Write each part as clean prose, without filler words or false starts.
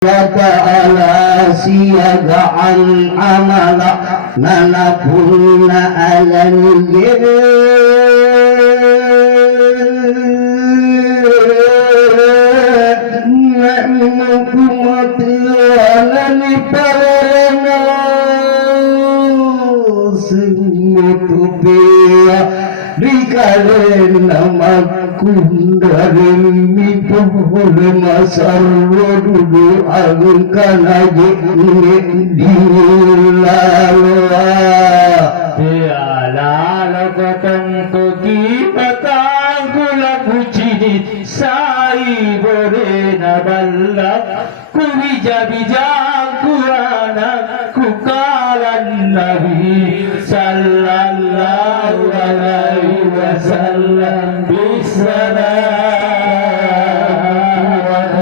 ta'ala siyaga'an amala nanapuna alanigir na'mukumati alani parana semutubiya dikalen namakundarin mituhul masarrudu angkanaji dilalwa tiada ketengku kipatang kula kucini sai borena balak ku bija-bija kurana ku kalan Nabi sallallahu alaihi wasallam bisalam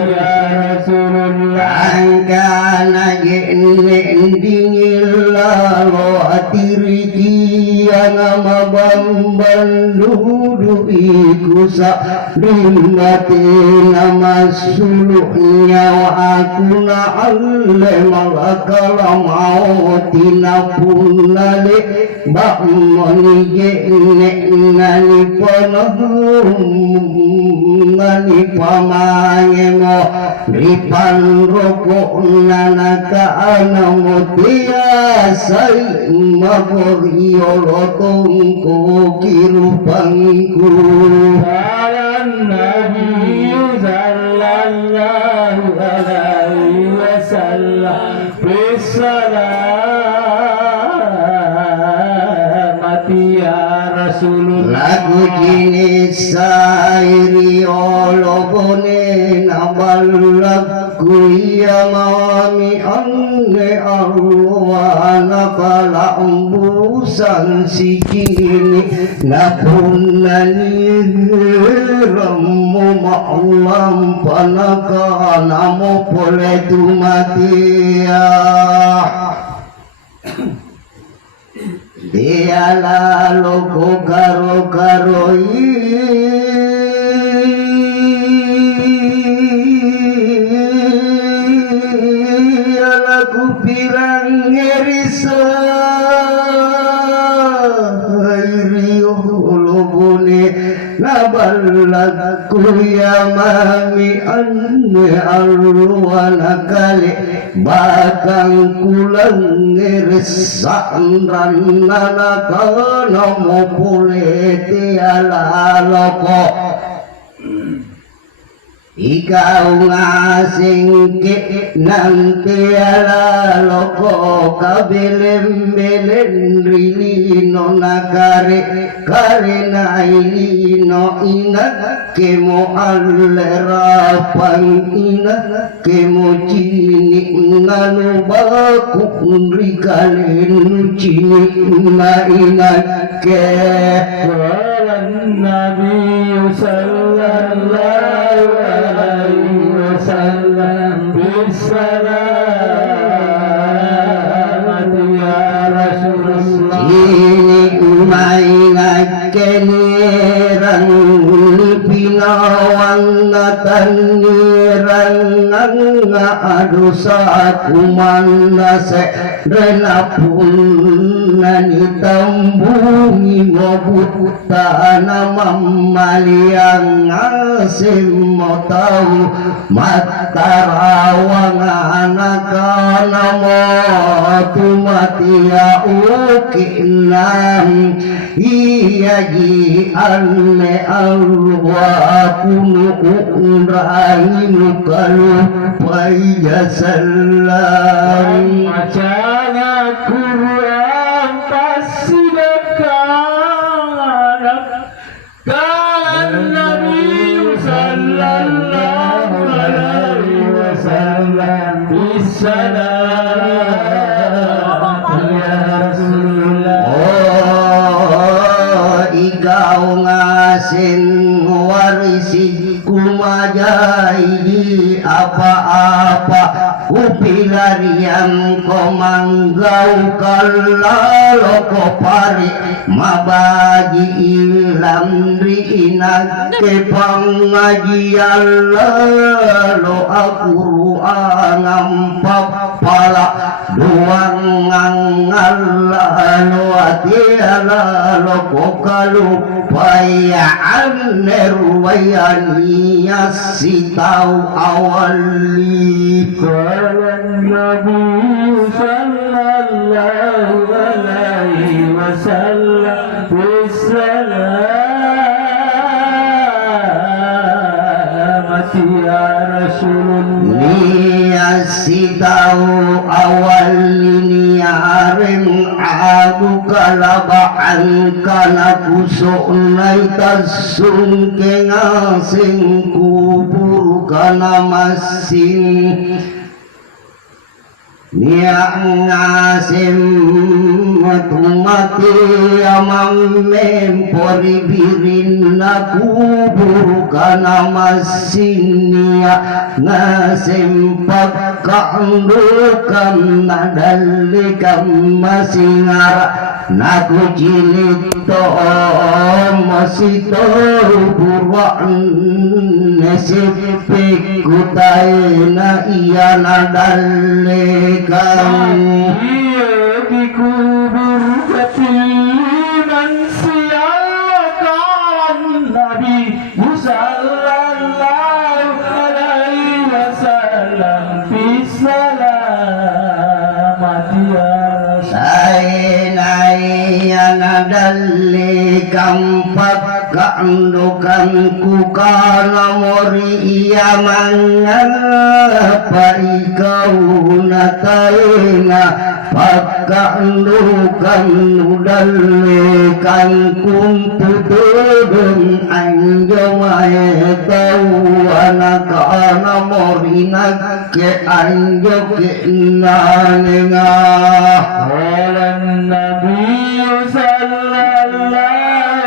ya Rasulullah angkana gendingilalo atiriki yang mabambandudu ikusa dimati nama suluknya wa akuna alle malakala mautina punale bakmoni nani panahum nani pamangemo ripan rokok nanaka anamutia sai maboriolotong ko kirupangku Salam Nabi sallallahu alaihi wasallam bisalamati ya Rasulullah lagu jenis sairi olobone nabalakku ya mami anne arwana kala embusan sikini napunani ramu ma'lam panaka namo pole tumatia dia lalu ko karo lagu pirang ngerisa riolobone nabalakku ya mami anne arwana kali bakang kulang ngeresan ranana kana mo pulete ala loko ikaw ngasing ke nanti ala loko kabilem-bilem rilino nakare kare na ilino ingat kemo alera pangina kemo cini nganu baku rikalen cini mainat ke Nabi sallallahu alaihi wasallam bisalam ya Rasulullah ini mainat kenirang pinawang natanirang nga adusa kumanase renapun nanitambungi ngobuta namamaliang asim mo tau matarawang anakana mo tumatia ukinan iyagi anne alwa kunu undrahin kalupai jasalam macana Quran pasidakana kalan Nabi sallallahu alaihi wasallam bisalam ya Rasulullah oh ikaw ngasin warisi kumajai apa-apa upilarian komanggau kalalo kopari mabagi ilam rinake pangajian lalo akuruan pala doang ngallalo atiala kokalu payaan nerwayani sitau awali Kalan Nabi sallallahu alaihi wasallam Bissalamati ya Rasulullah Niyasitau awali niyaring adu kalabaan kana kusok na itasungke ngasing kubur kana masin niang ngasim matumati amam mempori birin na kubur kana masin niya ngasim pagkaandukan nadalikam masingara naku cilito masito buruan nesipik kutai na iya nadalikam Iya dikubur ketiman siakan Nabi sallallahu alaihi wasallam Bissalamati ya nadalikam pagkaandukan ku kana mori iya mangan apa ikaw nataina pagkaandukan nudalikan kung putudun anjo maetawa kana mori nagke anjo kinanenga Walan Nabi sallallahu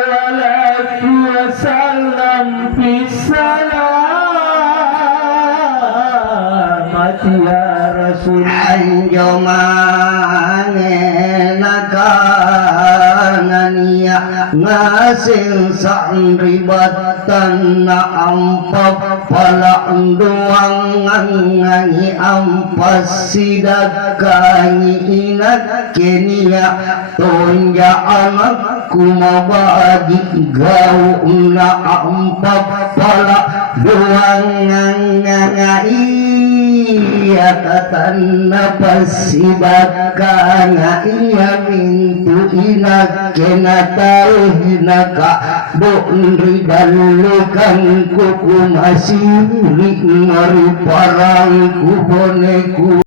alaihi wasallam Bissalamati ya Rasul anjo manenakangania ngasing sangribatan na ampap palang doang ngangi ampas sidakangi inat kenia tonja anakku mabagi gau na ampap pala doang ngangai iya katan na pasibaka nga iya mintu inak kenatay hinaka bonri dalukan kuku masiri ngari parang kuboneku